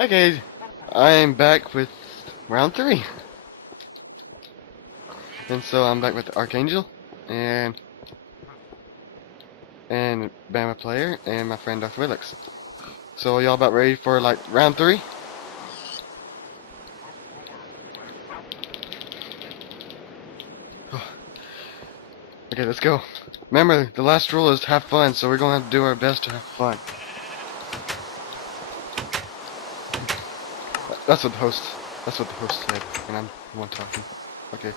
Okay, I am back with round 3. And so I'm back with Archangel and Bama Player and my friend Dr. Willix. So y'all about ready for like round 3? Okay, let's go. Remember, the last rule is have fun, so we're going to have to do our best to have fun. That's what the host said, and I'm the one talking. Okay.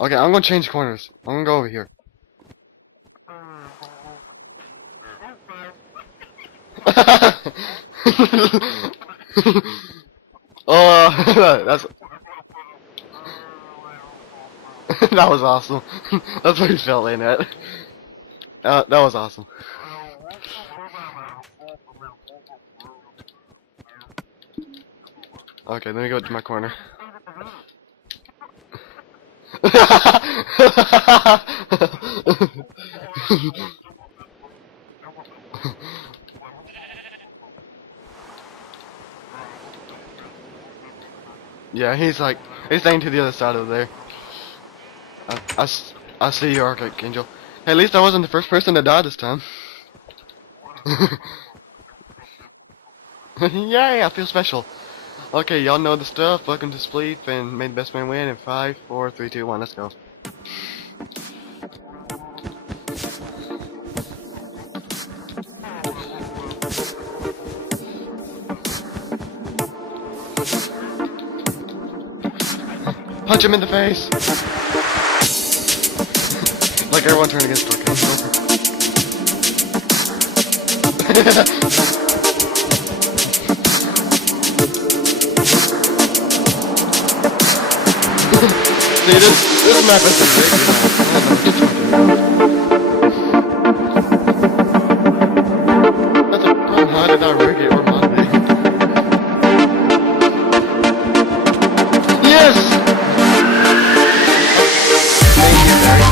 Okay, I'm gonna change corners. I'm gonna go over here. Oh, that's that was awesome. That's what he felt in it. That was awesome. Okay, let me go to my corner. Yeah, he's staying to the other side over there. I see you, Archangel. Hey, at least I wasn't the first person to die this time. Yay, I feel special. Okay, y'all know the stuff. Welcome to Spleef, and may the best man win in 5, 4, 3, 2, 1. Let's go. Punch him in the face! Like everyone turned against Archangel. See, this map is rigged. How did I rig it or mod it? Yes! Thank you, Barry.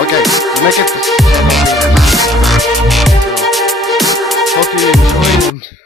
Okay, make it. Hope you enjoyed.